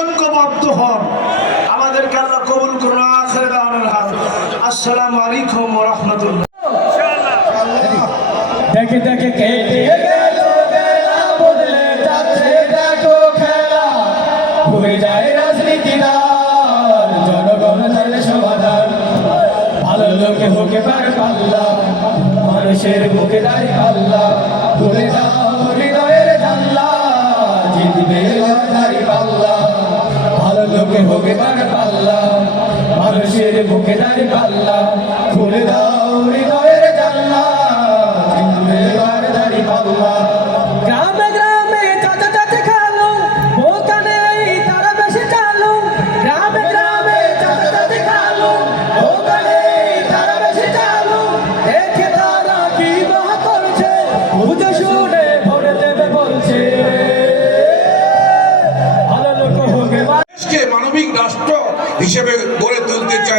ঐক্যবদ্ধ হন। আমাদেরকে আল্লাহ কবুল করুন আসসালামু আলাইকুম রহমতুল্লাহ। দেখে দেখে পাল্লা, মানুষের বুকে পাল্লা। হৃদয়ের জিতবে ভালো লোকে হোকে পাল্লা মানুষের বুকে দাঁড়ি পাল্লা। খুলে দাও হৃদয়ের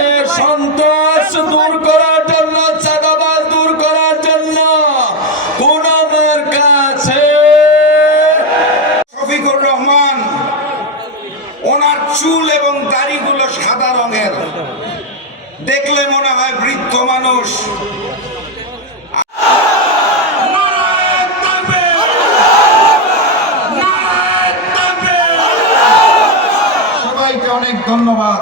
থেকে সন্ত্রাস দূর করার জন্য চাঁদাবাজ দূর করার জন্য কোন কাছে। শফিকুর রহমান ওনার চুল এবং দাড়িগুলো সাদা রঙের। দেখলে মনে হয় বৃদ্ধ মানুষ। সবাইকে অনেক ধন্যবাদ।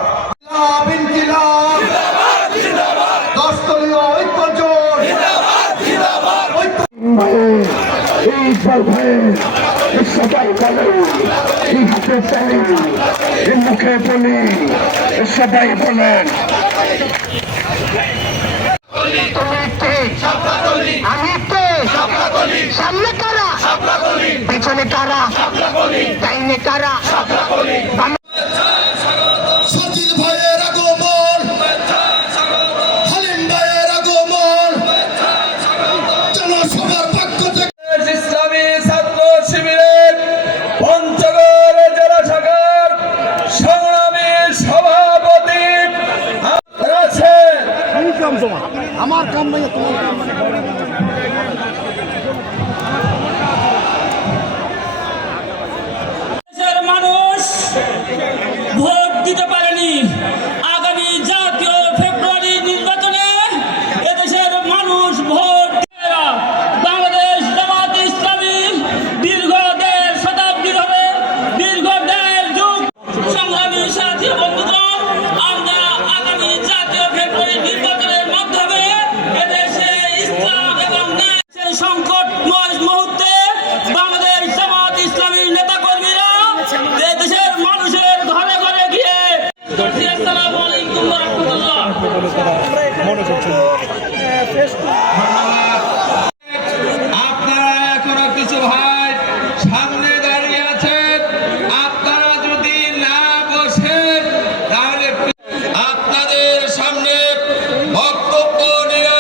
ইকবাল ভাই সবাই বলে ইকতে চাই মুখে বলি সবাই বলেন আমি কে? সামনে কারা? পিছনে কারা? ডাইনে কারা? আছেন দেশের আপনারা এখনও কিছু ভাই সামনে দাঁড়িয়ে যদি তাহলে আপনাদের সামনে বক্তব্য নিয়ে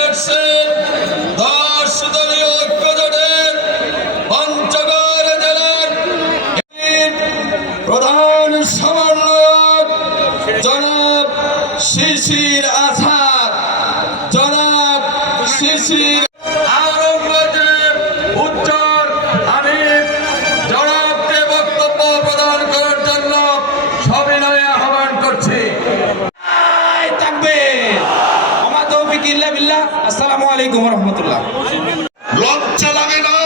দশ প্রধান সমন্বয়ক জনাব শিশির আছাদ জনাব শিশির আওরঙ্গজেব উজ্জ্বল আরিফ জনাবকে বক্তব্য প্রদান করার জন্য সবিনয়ে আহ্বান করছি থাকবে আমার তৌফিক ইল্লা বিল্লাহ। আসসালামু আলাইকুম রহমতুল্লাহ। লজ্জা লাগে না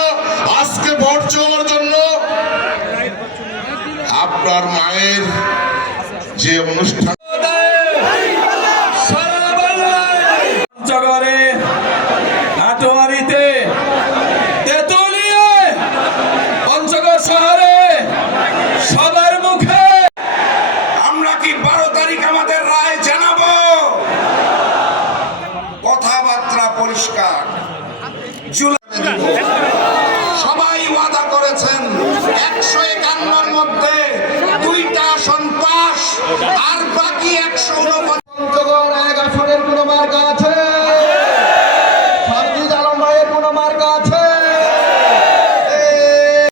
আজকে ভোট চাওয়ার জন্য? আপনার মায়ের যে অনুষ্ঠান সবাই ওয়াদা করেছেন একশো একান্নর মধ্যে দুইটা সন্ত্রাস আর বাকি